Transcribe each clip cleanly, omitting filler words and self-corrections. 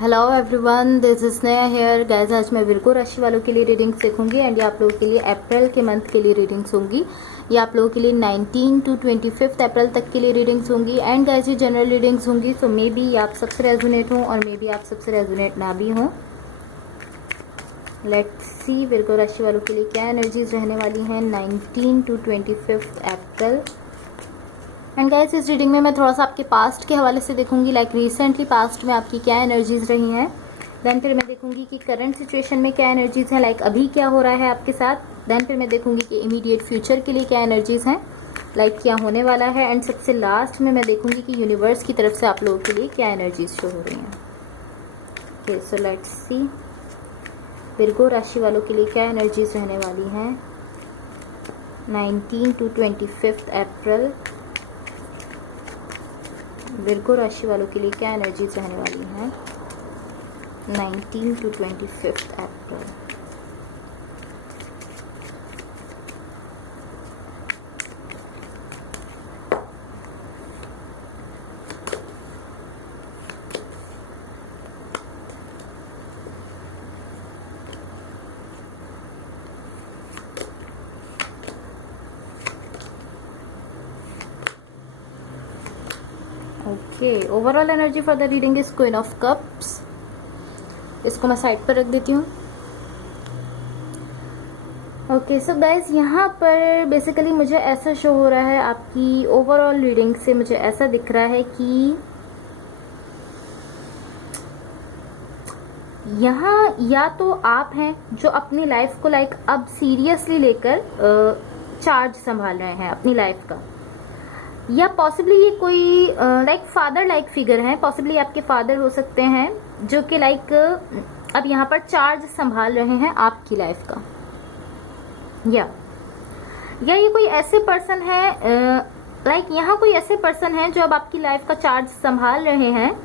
Hello everyone, this is Sneha here. Guys, आज मैं Virgo राशि वालों के लिए रीडिंग्स देखूंगी एंड ये आप लोगों के लिए अप्रैल के मंथ के लिए रीडिंग्स होंगी। ये आप लोगों के लिए 19 टू 25 अप्रैल तक के लिए रीडिंग्स होंगी एंड गाइस ये जनरल रीडिंग्स होंगी। सो मे बी आप सबसे रेजोनेट हों और मे बी आप सबसे रेजोनेट ना भी हों। लेट्स सी विर्गो राशि वालों के लिए क्या एनर्जीज रहने वाली हैं 19 टू 25 अप्रैल। एंड गाइस, इस रीडिंग में मैं थोड़ा सा आपके पास्ट के हवाले से देखूंगी, लाइक रिसेंटली पास्ट में आपकी क्या एनर्जीज रही हैं। देन फिर मैं देखूंगी कि करंट सिचुएशन में क्या एनर्जीज हैं, लाइक अभी क्या हो रहा है आपके साथ। देन फिर मैं देखूंगी कि इमीडिएट फ्यूचर के लिए क्या एनर्जीज हैं, लाइक क्या होने वाला है। एंड सबसे लास्ट में मैं देखूंगी कि यूनिवर्स की तरफ से आप लोगों के लिए क्या एनर्जीज शो हो रही हैं। Okay, so let's see Virgo राशि वालों के लिए क्या एनर्जीज रहने वाली हैं 19 टू 25 अप्रैल। विर्गो राशि वालों के लिए क्या एनर्जीज रहने वाली हैं 19 to 25 April. Okay, overall energy for the reading is Queen of Cups. इसको मैं साइड पर रख देती हूँ। ओके, सो गाइज यहाँ पर बेसिकली मुझे ऐसा शो हो रहा है, आपकी ओवरऑल रीडिंग से मुझे ऐसा दिख रहा है कि यहाँ या तो आप हैं जो अपनी लाइफ को लाइक अब सीरियसली लेकर चार्ज संभाल रहे हैं अपनी लाइफ का, या पॉसिबली ये कोई लाइक फादर लाइक फिगर है। पॉसिबली आपके फादर हो सकते हैं जो कि लाइक अब यहाँ पर चार्ज संभाल रहे हैं आपकी लाइफ का, या ये कोई ऐसे पर्सन है लाइक यहाँ कोई ऐसे पर्सन है जो अब आपकी लाइफ का चार्ज संभाल रहे हैं,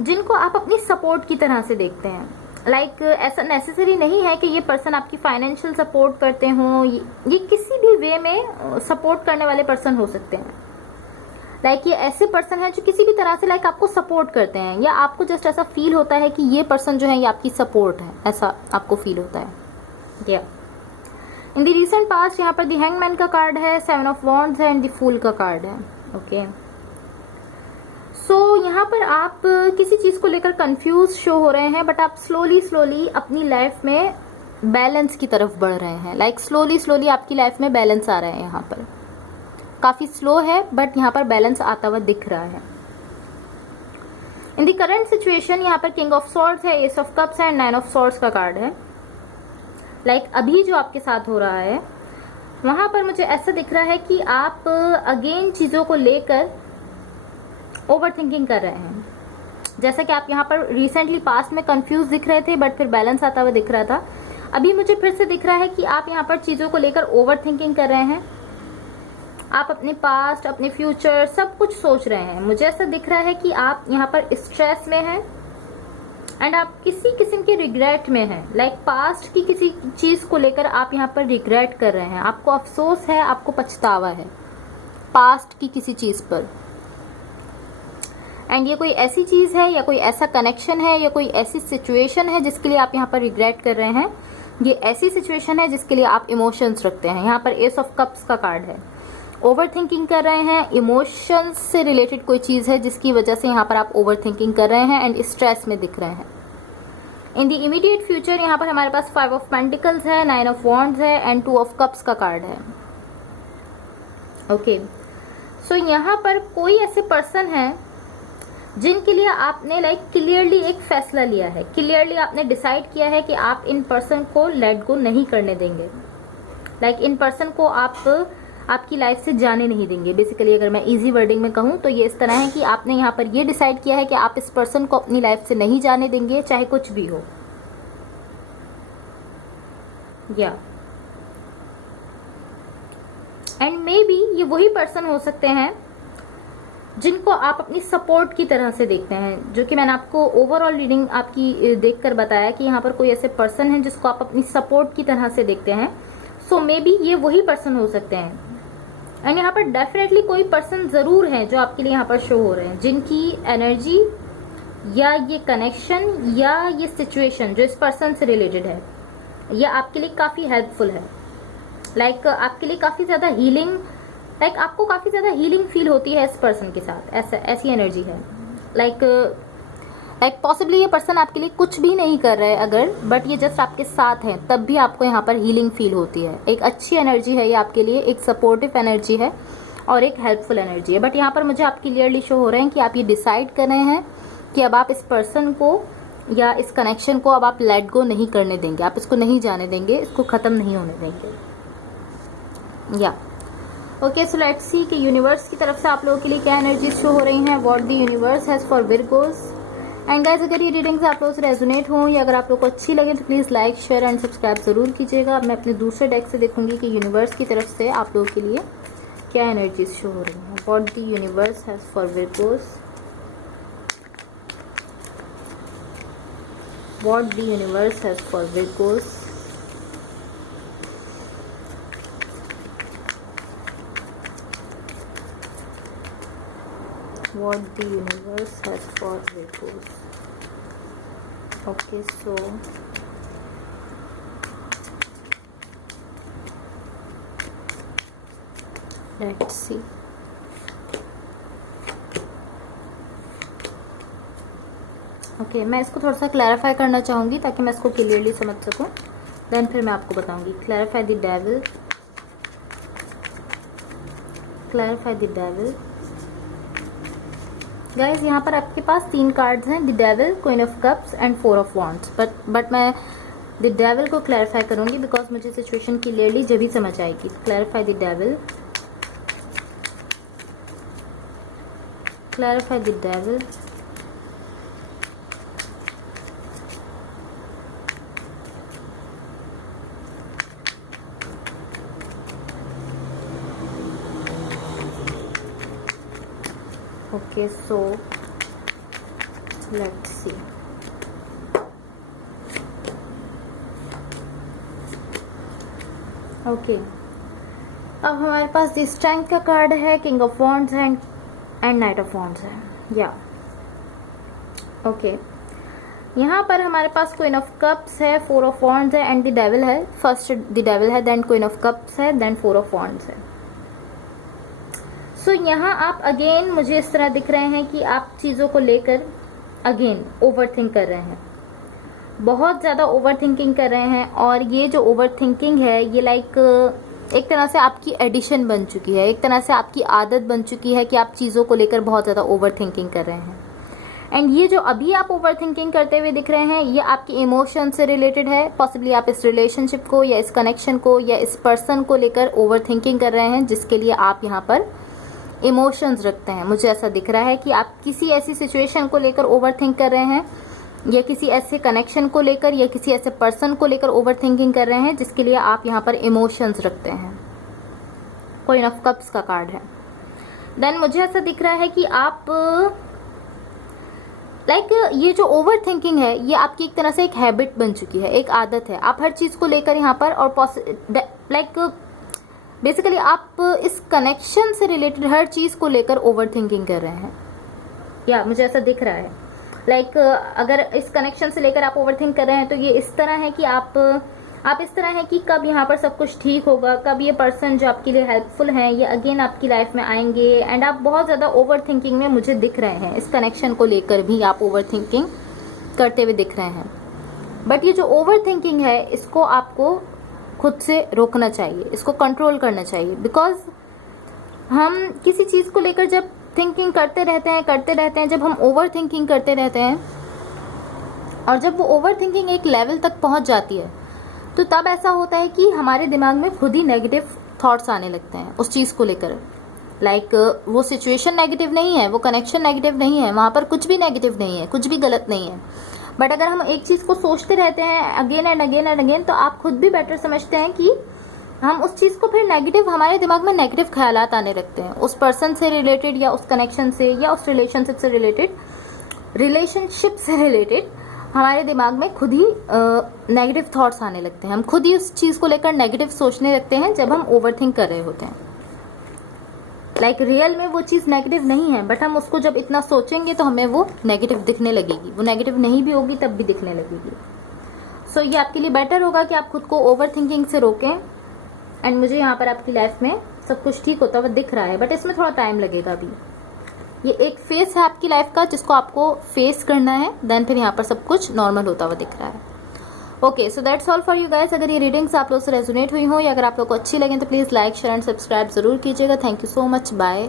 जिनको आप अपनी सपोर्ट की तरह से देखते हैं। लाइक ऐसा नेसेसरी नहीं है कि ये पर्सन आपकी फाइनेंशियल सपोर्ट करते हों, ये किसी भी वे में सपोर्ट करने वाले पर्सन हो सकते हैं। लाइक ये ऐसे पर्सन है जो किसी भी तरह से लाइक आपको सपोर्ट करते हैं, या आपको जस्ट ऐसा फील होता है कि ये पर्सन जो है ये आपकी सपोर्ट है, ऐसा आपको फील होता है। या इन द रीसेंट पास्ट यहाँ पर द हैंगमैन का कार्ड है, 7 ऑफ वॉन्ड्स है एंड द फूल का कार्ड है। ओके, सो यहाँ पर आप किसी चीज को लेकर कंफ्यूज शो हो रहे हैं, बट आप स्लोली अपनी लाइफ में बैलेंस की तरफ बढ़ रहे हैं। लाइक स्लोली आपकी लाइफ में बैलेंस आ रहा है। यहाँ पर काफी स्लो है बट यहाँ पर बैलेंस आता हुआ दिख रहा है। इन द करंट सिचुएशन यहाँ पर किंग ऑफ सॉर्ड्स है, एस ऑफ कप्स है एंड 9 ऑफ सॉर्ड्स का कार्ड है। लाइक अभी जो आपके साथ हो रहा है वहां पर मुझे ऐसा दिख रहा है कि आप अगेन चीजों को लेकर ओवर थिंकिंग कर रहे हैं। जैसा कि आप यहाँ पर रिसेंटली पास्ट में कंफ्यूज दिख रहे थे बट फिर बैलेंस आता हुआ दिख रहा था, अभी मुझे फिर से दिख रहा है कि आप यहाँ पर चीजों को लेकर ओवर थिंकिंग कर रहे हैं। आप अपने पास्ट, अपने फ्यूचर सब कुछ सोच रहे हैं। मुझे ऐसा दिख रहा है कि आप यहाँ पर स्ट्रेस में हैं एंड आप किसी किस्म के रिग्रेट में हैं। लाइक पास्ट की किसी चीज को लेकर आप यहाँ पर रिग्रेट कर रहे हैं, आपको अफसोस है, आपको पछतावा है पास्ट की किसी चीज पर। एंड ये कोई ऐसी चीज है या कोई ऐसा कनेक्शन है या कोई ऐसी सिचुएशन है जिसके लिए आप यहाँ पर रिग्रेट कर रहे हैं। ये ऐसी सिचुएशन है जिसके लिए आप इमोशंस रखते हैं। यहाँ पर एस ऑफ कप्स का कार्ड है। ओवर थिंकिंग कर रहे हैं, इमोशंस से रिलेटेड कोई चीज है जिसकी वजह से यहाँ पर आप ओवर थिंकिंग कर रहे हैं एंड स्ट्रेस में दिख रहे हैं। इन द इमीडिएट फ्यूचर यहाँ पर हमारे पास 5 ऑफ पेंटिकल्स है, 9 ऑफ वॉन्ड्स है एंड 2 ऑफ कप्स का कार्ड है। ओके, सो यहाँ पर कोई ऐसे पर्सन है जिनके लिए आपने लाइक क्लियरली एक फैसला लिया है, क्लियरली आपने डिसाइड किया है कि आप इन पर्सन को लेट गो नहीं करने देंगे। लाइक इन पर्सन को आप आपकी लाइफ से जाने नहीं देंगे। बेसिकली अगर मैं इजी वर्डिंग में कहूँ तो ये इस तरह है कि आपने यहाँ पर ये डिसाइड किया है कि आप इस पर्सन को अपनी लाइफ से नहीं जाने देंगे, चाहे कुछ भी हो। या एंड मे बी ये वही पर्सन हो सकते हैं जिनको आप अपनी सपोर्ट की तरह से देखते हैं, जो कि मैंने आपको ओवरऑल रीडिंग आपकी देखकर बताया कि यहाँ पर कोई ऐसे पर्सन हैं जिसको आप अपनी सपोर्ट की तरह से देखते हैं। सो मे बी ये वही पर्सन हो सकते हैं। एंड यहाँ पर डेफिनेटली कोई पर्सन जरूर है जो आपके लिए यहाँ पर शो हो रहे हैं, जिनकी एनर्जी या ये कनेक्शन या ये सिचुएशन जो इस पर्सन से रिलेटेड है, ये आपके लिए काफ़ी हेल्पफुल है। लाइक आपके लिए काफ़ी ज़्यादा हीलिंग, लाइक आपको काफ़ी ज़्यादा हीलिंग फील होती है इस पर्सन के साथ, ऐसी एनर्जी है। लाइक पॉसिबली ये पर्सन आपके लिए कुछ भी नहीं कर रहा है अगर, बट ये जस्ट आपके साथ है, तब भी आपको यहाँ पर हीलिंग फील होती है। एक अच्छी एनर्जी है ये आपके लिए, एक सपोर्टिव एनर्जी है और एक हेल्पफुल एनर्जी है। बट यहाँ पर मुझे आप क्लियरली शो हो रहे हैं कि आप ये डिसाइड कर रहे हैं कि अब आप इस पर्सन को या इस कनेक्शन को अब आप लेट गो नहीं करने देंगे, आप इसको नहीं जाने देंगे, इसको ख़त्म नहीं होने देंगे। या ओके, सो लेट्स सी कि यूनिवर्स की तरफ से आप लोगों के लिए क्या एनर्जीज शो हो रही हैं, what the universe has for Virgos. And guys, अगर ये रीडिंग्स आप लोगों से रेजोनेट हों या अगर आप लोगों को अच्छी लगे तो please like, share and subscribe ज़रूर कीजिएगा। मैं अपने दूसरे डेक से देखूंगी कि यूनिवर्स की तरफ से आप लोगों के लिए क्या एनर्जीज शो हो रही हैं। What the universe has for Virgos, what the universe has for Virgos. What the universe has for Virgos. Okay, so let's see. Okay, मैं इसको थोड़ा सा क्लैरिफाई करना चाहूँगी ताकि मैं इसको क्लियरली समझ सकूँ, देन फिर मैं आपको बताऊँगी। Clarify the devil, clarify the devil. Guys, यहाँ पर आपके पास 3 कार्ड्स हैं, the devil, queen of cups and 4 of wands. But मैं द डेविल को क्लैरिफाई करूँगी बिकॉज मुझे सिचुएशन क्लियरली जब ही समझ आएगी। Clarify the devil, clarify the devil. Okay, so let's see. Okay, अब हमारे पास द स्ट्रेंथ का कार्ड है, king of wands and night of wands है। या ओके, यहाँ पर हमारे पास क्वीन ऑफ कप्स है, 4 ऑफ वॉन्ड्स है एंड द डेविल है। फर्स्ट द डेविल है, देन क्वीन ऑफ कप्स है, देन 4 ऑफ वॉन्ड्स है। सो यहाँ आप अगेन मुझे इस तरह दिख रहे हैं कि आप चीज़ों को लेकर अगेन ओवर थिंक कर रहे हैं, बहुत ज़्यादा ओवर थिंकिंग कर रहे हैं। और ये जो ओवर थिंकिंग है ये लाइक एक तरह से आपकी एडिशन बन चुकी है, एक तरह से आपकी आदत बन चुकी है कि आप चीज़ों को लेकर बहुत ज़्यादा ओवर थिंकिंग कर रहे हैं। एंड ये जो अभी आप ओवर थिंकिंग करते हुए दिख रहे हैं ये आपके इमोशन से रिलेटेड है। पॉसिबली आप इस रिलेशनशिप को या इस कनेक्शन को या इस पर्सन को लेकर ओवर थिंकिंग कर रहे हैं जिसके लिए आप यहाँ पर इमोशंस रखते हैं। मुझे ऐसा दिख रहा है कि आप किसी ऐसी सिचुएशन को लेकर ओवर थिंक कर रहे हैं या किसी ऐसे कनेक्शन को लेकर या किसी ऐसे पर्सन को लेकर ओवर थिंकिंग कर रहे हैं जिसके लिए आप यहाँ पर इमोशंस रखते हैं। क्वीन ऑफ कप्स का कार्ड है। देन मुझे ऐसा दिख रहा है कि आप ये जो ओवर थिंकिंग है ये आपकी एक तरह से एक हैबिट बन चुकी है, एक आदत है। आप हर चीज़ को लेकर यहाँ पर और बेसिकली आप इस कनेक्शन से रिलेटेड हर चीज़ को लेकर ओवर थिंकिंग कर रहे हैं, या मुझे ऐसा दिख रहा है। अगर इस कनेक्शन से लेकर आप ओवर थिंक कर रहे हैं तो ये इस तरह है कि आप इस तरह है कि कब यहाँ पर सब कुछ ठीक होगा, कब ये पर्सन जो आपके लिए हेल्पफुल हैं ये अगेन आपकी लाइफ में आएंगे। एंड आप बहुत ज़्यादा ओवर थिंकिंग में मुझे दिख रहे हैं, इस कनेक्शन को लेकर भी आप ओवर थिंकिंग करते हुए दिख रहे हैं। बट ये जो ओवर थिंकिंग है इसको आपको खुद से रोकना चाहिए, इसको कंट्रोल करना चाहिए। बिकॉज हम किसी चीज़ को लेकर जब थिंकिंग करते रहते हैं, जब हम ओवर थिंकिंग करते रहते हैं और जब वो ओवर थिंकिंग एक लेवल तक पहुंच जाती है तो तब ऐसा होता है कि हमारे दिमाग में खुद ही नेगेटिव थॉट्स आने लगते हैं उस चीज़ को लेकर। वो सिचुएशन नेगेटिव नहीं है, वो कनेक्शन नेगेटिव नहीं है, वहाँ पर कुछ भी नेगेटिव नहीं है, कुछ भी गलत नहीं है। बट अगर हम एक चीज़ को सोचते रहते हैं again and again and again तो आप खुद भी बेटर समझते हैं कि हम उस चीज़ को फिर नेगेटिव, हमारे दिमाग में नेगेटिव ख्यालात आने लगते हैं उस पर्सन से रिलेटेड या उस कनेक्शन से या उस रिलेशनशिप से रिलेटेड हमारे दिमाग में खुद ही नेगेटिव थॉट्स आने लगते हैं। हम खुद ही उस चीज़ को लेकर नेगेटिव सोचने लगते हैं जब हम ओवर थिंक कर रहे होते हैं। लाइक रियल में वो चीज़ नेगेटिव नहीं है, बट हम उसको जब इतना सोचेंगे तो हमें वो नेगेटिव दिखने लगेगी। वो नेगेटिव नहीं भी होगी तब भी दिखने लगेगी। सो ये आपके लिए बेटर होगा कि आप खुद को ओवर थिंकिंग से रोकें। एंड मुझे यहाँ पर आपकी लाइफ में सब कुछ ठीक होता हुआ दिख रहा है, बट इसमें थोड़ा टाइम लगेगा अभी। ये एक फेस है आपकी लाइफ का जिसको आपको फेस करना है, देन फिर यहाँ पर सब कुछ नॉर्मल होता हुआ दिख रहा है। Okay, so that's all for you guys. अगर ये रीडिंग्स आप लोग से रेजोनेट हुई हो या अगर आप लोग को अच्छी लगे तो please like share and subscribe जरूर कीजिएगा। Thank you so much, bye.